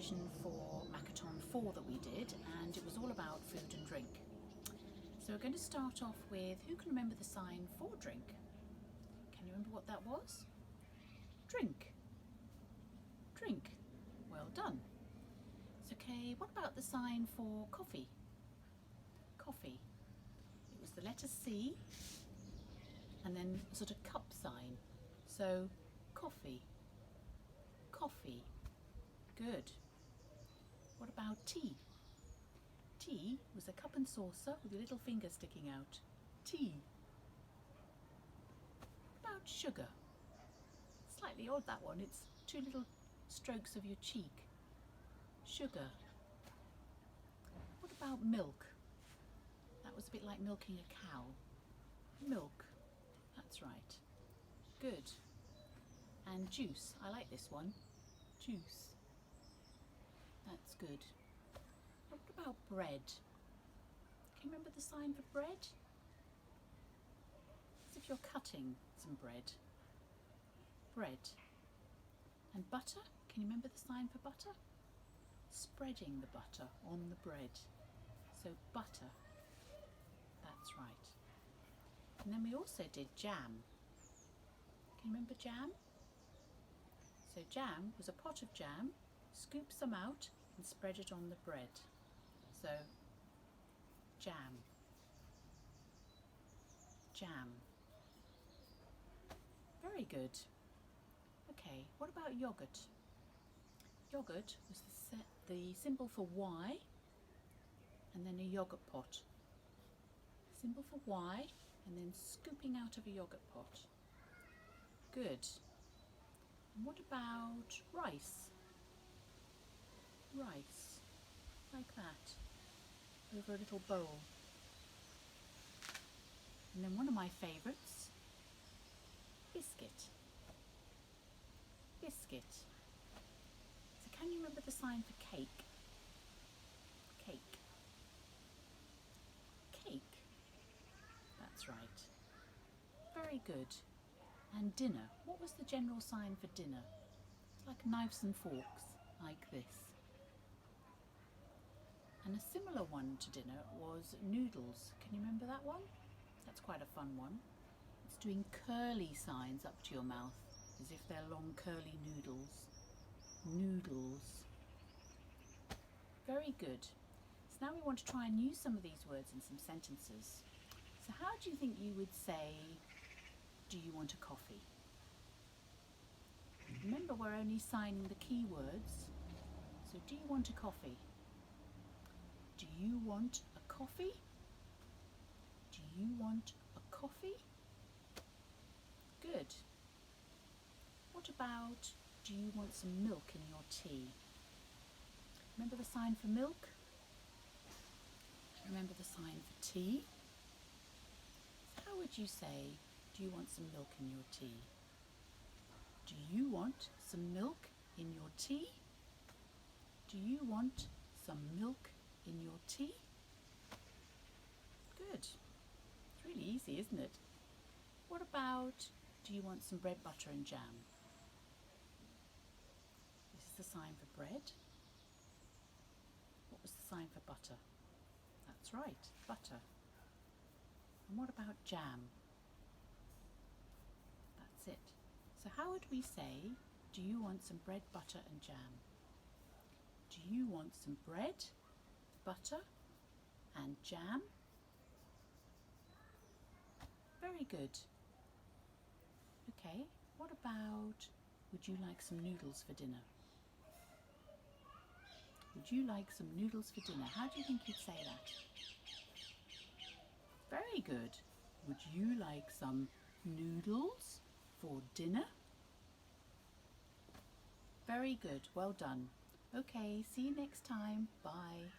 revision for Makaton 4 that we did, and it was all about food and drink. So we're going to start off with, who can remember the sign for drink? Can you remember what that was? Drink. Drink. Well done. So, okay, what about the sign for coffee? Coffee. It was the letter C and then a sort of cup sign. So, coffee. Coffee. Good. What about tea? Tea was a cup and saucer with your little finger sticking out. Tea. What about sugar? Slightly odd, that one. It's two little strokes of your cheek. Sugar. What about milk? That was a bit like milking a cow. Milk. That's right. Good. And juice. I like this one. Juice. That's good. What about bread? Can you remember the sign for bread? As if you're cutting some bread. Bread. And butter? Can you remember the sign for butter? Spreading the butter on the bread. So butter. That's right. And then we also did jam. Can you remember jam? So jam was a pot of jam, scoop some out and spread it on the bread. So jam. Jam. Very good. Okay, what about yogurt? Yogurt was the symbol for Y and then a yogurt pot. Symbol for Y and then scooping out of a yogurt pot. Good. And what about rice? Rice, like that, over a little bowl. And then one of my favourites, biscuit. Biscuit. So can you remember the sign for cake? Cake. Cake. That's right. Very good. And dinner. What was the general sign for dinner? It's like knives and forks, like this. And a similar one to dinner was noodles. Can you remember that one? That's quite a fun one. It's doing curly signs up to your mouth, as if they're long curly noodles. Noodles. Very good. So now we want to try and use some of these words in some sentences. So how do you think you would say, do you want a coffee? Remember, we're only signing the key words. So do you want a coffee? Do you want a coffee? Do you want a coffee? Good. What about, do you want some milk in your tea? Remember the sign for milk? Remember the sign for tea? So how would you say, do you want some milk in your tea? Do you want some milk in your tea? Do you want some milk in your tea? Good. It's really easy, isn't it? What about, do you want some bread, butter and jam? This is the sign for bread. What was the sign for butter? That's right, butter. And what about jam? That's it. So how would we say, do you want some bread, butter and jam? Do you want some bread, butter and jam? Very good. Okay, what about, would you like some noodles for dinner? Would you like some noodles for dinner? How do you think you'd say that? Very good. Would you like some noodles for dinner? Very good. Well done. Okay, see you next time. Bye.